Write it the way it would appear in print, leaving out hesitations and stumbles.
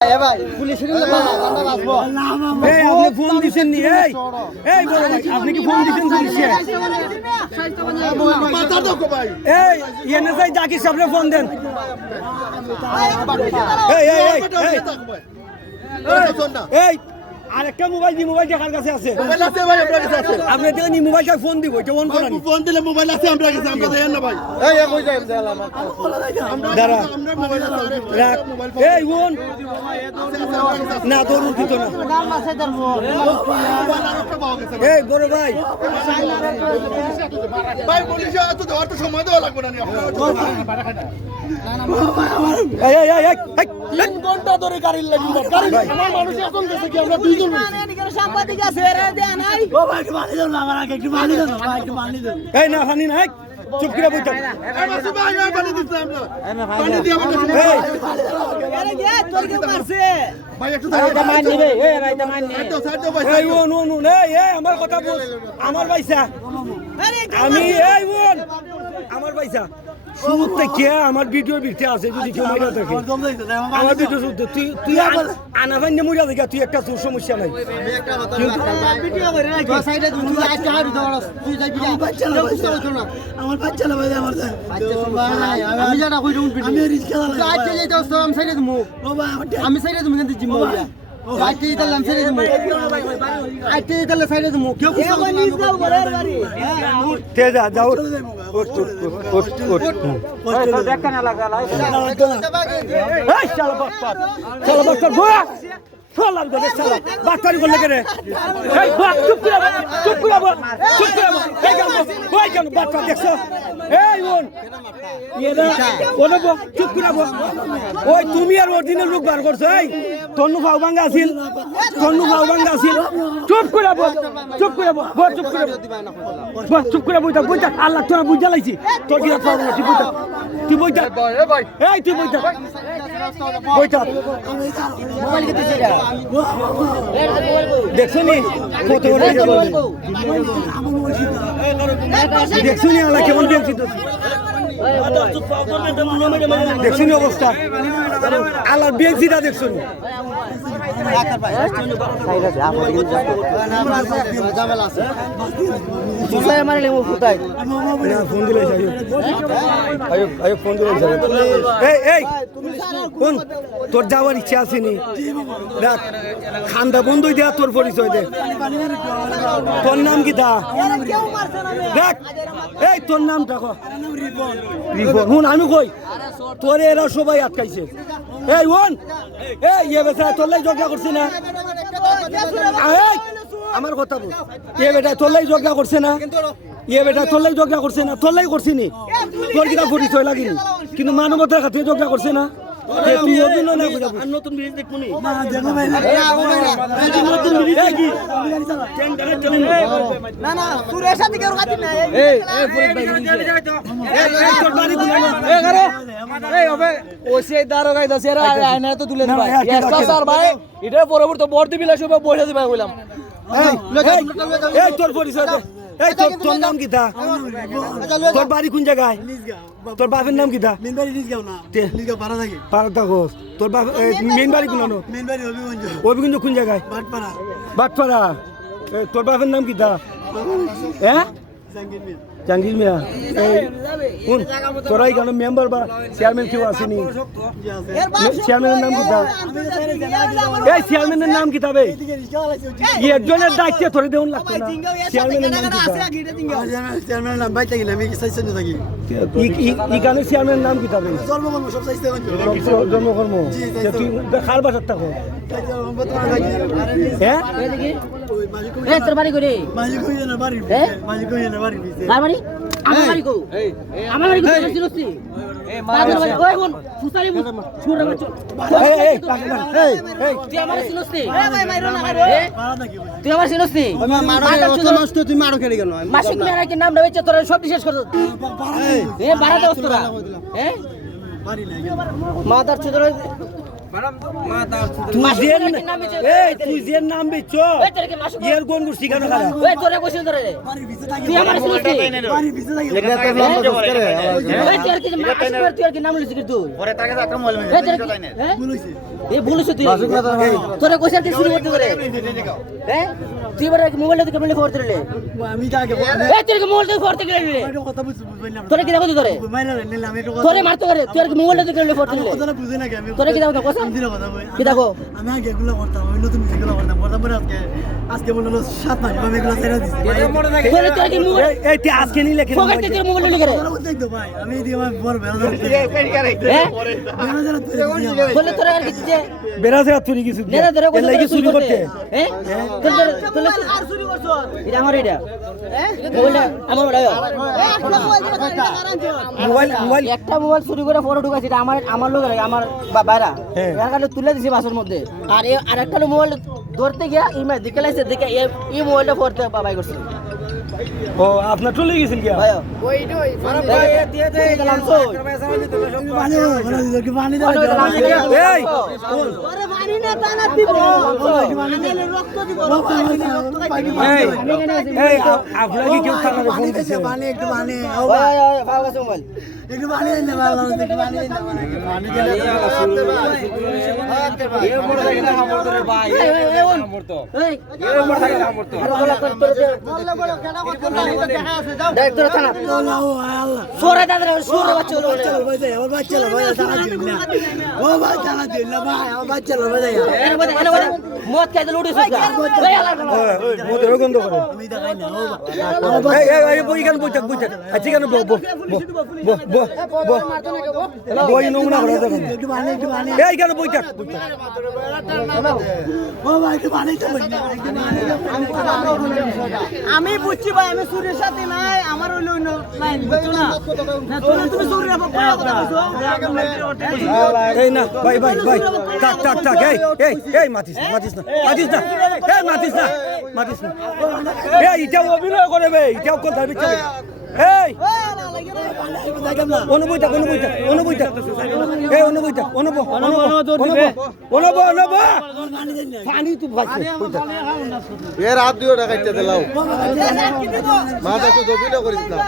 ভাই পুলিশের আপনি ফোন দিচ্ছেন নি? এই বড় ভাই, আপনি কি ফোন দিচ্ছেন পুলিশে? এই এনএসআই জাকির সাহেবরে ফোন দেন। এই আরেকটা মোবাইল দি, মোবাইল কার কাছে আছে? মোবাইল আছে ভাই, আপনার কাছে আছে। আপনি দেখেন নি মোবাইলটা ফোন দিব, এটা অন করেন। ফোন দিলে মোবাইল আছে আপনার কাছে, আমরা দেন না ভাই। এই কই যাই দেলাম দাঁড়া আমরা মোবাইল আছে রাখ। এই ওন না দরুন দিত না। নাম আছে তার এই বড় ভাই, ভাই পুলিশ এত দেওয়ার তো সময় দেওয়া লাগবে না আপনার। এই এই এই এই 3 ঘন্টা ধরে গাড়ি লাগবে। গাড়ি আমার মানুষ এখন দেশে কি আমরা দুইজন সাংবাদিক আছে এরা দেয়া নাই। ও ভাই একটু পানি দাও না, আমার আগে একটু পানি দাও না ভাই, একটু পানি দাও। এই না পানি নাই, চুপ করে বইতা। মাসি ভাই পানি দিতে আমরা। পানি দিয়ে আমাদের এই আরে গে তোর কে মারছে ভাই একটু এটা মান নিবে। এই রাইতা মান নি। সাইড দাও ভাই। এই ওন ওন ওন, এই আমার কথা বল, আমার পয়সা আরে আমি। এই ওন আমার পয়সা শুরু থেকে আমার ভিডিওর ভিতরে আছে, যদি কেউ মাইরা থাকে আমার ভিডিও শুনতে তুই আনা ভাই নেমে যা দেখা, তুই একটা তোর সমস্যা নাই। ভিডিও করে রাখো সাইডে তুমি আজকে হাড়ি দাও তুই যাই বিয়া আমার বাচ্চা না ভাই, আমার আমি জানা কই রুম ভিডিও আমি রিস্ক খেলা আজকে যাই দাও আমি সাইডে দিমু। ও ভাই আমি সাইডে দিমু কিন্তু জিম্মা হইয়া আজকে দিলাম সাইডে দিমু। আজকে দিলাম সাইডে দিমু কেউ কিছু নিজ দাও বড় বাড়ি তে যা যাও ওট ওট ওট ওই তো দেখা না লাগা এই শালা বাক্কার, শালা বাক্কার গোয়া শালা গো শালা বাক্কারি করলে কেন? এই বাক চুপ করে বল, চুপ করে বল, চুপ করে বল। এই গান ওই গান বাক্কার দেখছো? এই ওন এরা ওন বল, চুপ করে বল। ওই তুমি আর অরিজিনাল লোক বার করছো। এই তন্নু ফাউ ভাঙ্গা আছিল, তন্নু ফাউ ভাঙ্গা আছিল। চুপ করে বল, চুপ করে বল, বল চুপ করে বল, বল চুপ করে বইতা বইতা। আল্লাহ তোরা বুঝা লাইছি তোর কি কথা বল, তুই বইতা, তুই বইতা। এই তুই বইতা বইতা। মোবাইল কে দিছে রে দেখছো নি কত বড় দেখছো নি আল্লাহ কেমন দেখছি তো, দেখছো নি অবস্থা আল্লাহ বেঞ্চিটা দেখছো নি? ফোন দিলে ফোন দিলে এই কোন তোর যাওয়ার ইচ্ছা আছে নি? দেখ খান্দা বন্ধুই দেয়া তোর পরিচয় দে। তোর নাম কি দা? দেখ এই তোর নামটা কো। রিপন হুন আমি কই তোর এরা সবাই আটকাইছে। এই ওন এই এ বেটা তোর লাই ঝগড়া করছিস না? এই আমার কথা বল, এ বেটা তোর লাই ঝগড়া করছে না? এ বেটা তোর লাই ঝগড়া করছে না? তোর লাই করছিনি, তোর কিনা পরিচয় লাগিনি, কিন্তু মানবতার খাতে ঝগড়া করছে না? তুই ওদিন না বুঝাবি নতুন ব্রিজ দেখবো নি না দেখো ভাই নতুন ব্রিজ কি না না তুই এর সাথে কেউ খাতি না। এই পুলিশ ভাই এই তোর বাড়ি গুলো এই করে এই হবে ওসি দারোগাই দছের আয়না তো তুলে দিবা এসকা স্যার ভাই এটা পরবর্তী বর্দি বিলাস হবে বসে দিবা কইলাম। এই তোর পরিচয় দে। এই তোর নাম কি দা? তোর বাড়ি কোন জায়গায়? তোর বাপের নাম কি দা? মেন বাড়ি নিসগাঁও না, নিসগাঁও পাড়া থাকে। পাড়া থাকো। তোর বাপ মেন বাড়ি কোন? মেন বাড়ি হবিগঞ্জ। হবিগঞ্জ কোন জায়গায়? বাটপাড়া। বাটপাড়া। তোর বাপের নাম কি দা? হ্যাঁ জাঙ্গির মিয়া। জাহাঙ্গীর মিয়া। এই কোন তোরা এখানে মেম্বার বা চেয়ারম্যান কেউ আসেনি? চেয়ারম্যানের নাম কি দা? এই চেয়ারম্যানের নাম কি তবে? একজনের দায়িত্বে ধরে দেউন লাগতো না। চেয়ারম্যানের নাম কি দা? চেয়ারম্যানের নাম বাইতে গেলে আমি সাইছেন থাকি। এখানে চেয়ারম্যানের নাম কি তবে? জন্মকর্ম সব সাইছে জন্মকর্ম। তুই খার বাসার থাকো? হ্যাঁ এ তোর বাড়ি করে মালিক হইছে না বাড়ি। মালিক হইছে না বাড়ি। কার বাড়ি? আমার বাড়ি কো আমার বাড়ি কো চিনছি এই মার ওই কোন সুসারি ছুড়ে মার এই তুই আমার চিনছি এ ভাই মাইরো না রে তুই আমার চিনছি মারো নষ্ট তুই মারো খেলে গেল। মাসিক মেরা কি নাম দেবে তোর সব শেষ করে এ বাড়াতে ওস্তরা হ্যাঁ বাড়ি নাই মাদার চুদর তুই যে নাম বেচ এর কোন গুছি কেন খারাপ? ওই তোরে কইছিস তোরে তুই আমার চিনছি বাড়ি পিছে থাকে। ওই তোর কি মাসিক তুই কি নাম লিখিস তুই পরে তাকে একটা মোবাইল এই তোর কি হ্যাঁ ভুল হইছে। এই বলিস তুই তোরা কইছ তুই শুরু করতে করে হ্যাঁ তুই এবার মোবাইলটা থেকে কেমনে খবর দিলে আমি তো আগে এই তুই মোবাইল থেকে খবর দিলে কথা বুঝবেন না তোরা কি দেখো তোরে মাইনা নিলে আমি একটু তোরে মারতে করে তুই আর মোবাইলটা থেকে কেমনে খবর দিলে কথা বুঝে না আমি তোরা কি দেখো তো কথা দিন কথা বই কি দেখো আমি আগে এগুলো করতাম আমি নতুন এগুলো করতাম করতাম পরে আজকে বললো 7 মাস আমি এগুলো ছেড়ে দিছি তোরা তোরা কি মোবাইল এই তুই আজকে নিলে কেন ফোকাস থেকে মোবাইল লিখে রে কথা বুঝতে ভাই আমি দিয়ে আমার বড় বেলা হ্যাঁ বেলা বলে তোরা আর কিছু যে বেরাছে তুই কিছু নেরা ধরে এর লাগি চুরি করতে হ্যাঁ তোরা আর চুরি করছো এটা আমার এটা হ্যাঁ মোবাইলটা আমার মোবাইল একটা মোবাইল চুরি করে ফটো ঢুকাইছে এটা আমার লোক আমার বাইরা এর কারণে তুলে দিছি বাসের মধ্যে আর একটা মোবাইল ধরতে গিয়া ইমে দেখে লাইছে দেখে এই মোবাইলটা পড়তে বাবাই করছে ও আপনার চলে গেছিল কি ভাই এই এই আপনার কি কেউ থানারে ফোন দিছে একটু মানে মোবাইল একটু মানে না ভালো একটু মানে মদ খাইতে লুটিস মোদের গন্ধ করে এই এই বই কেন বইটা বইটা আচ্ছা কেন বো বো বো বো বো বই নোংরা করে দেখেন এই কেন বইটা আমি বুঝছি ভাই আমি সুরের সাথে নাই আমার ওই লাইন বুঝছো না তুমি সুরের এই না ভাই ভাই ভাই টাক টাক টাক এই এই এই মাতিস না মাতিস না মাতিস না এই মাতিস না মাতিস না এই এটাও অভিনয় করে বে এটাও কথা বিচ্ছে এই অনুবইটা অনুবইটা অনুবইটা এই অনুবইটা অনুব অনুব অনুব পানি তো ভাসছে এর হাত দিও টাকাইতে দিলাও মাথা তো দবিনা করিস না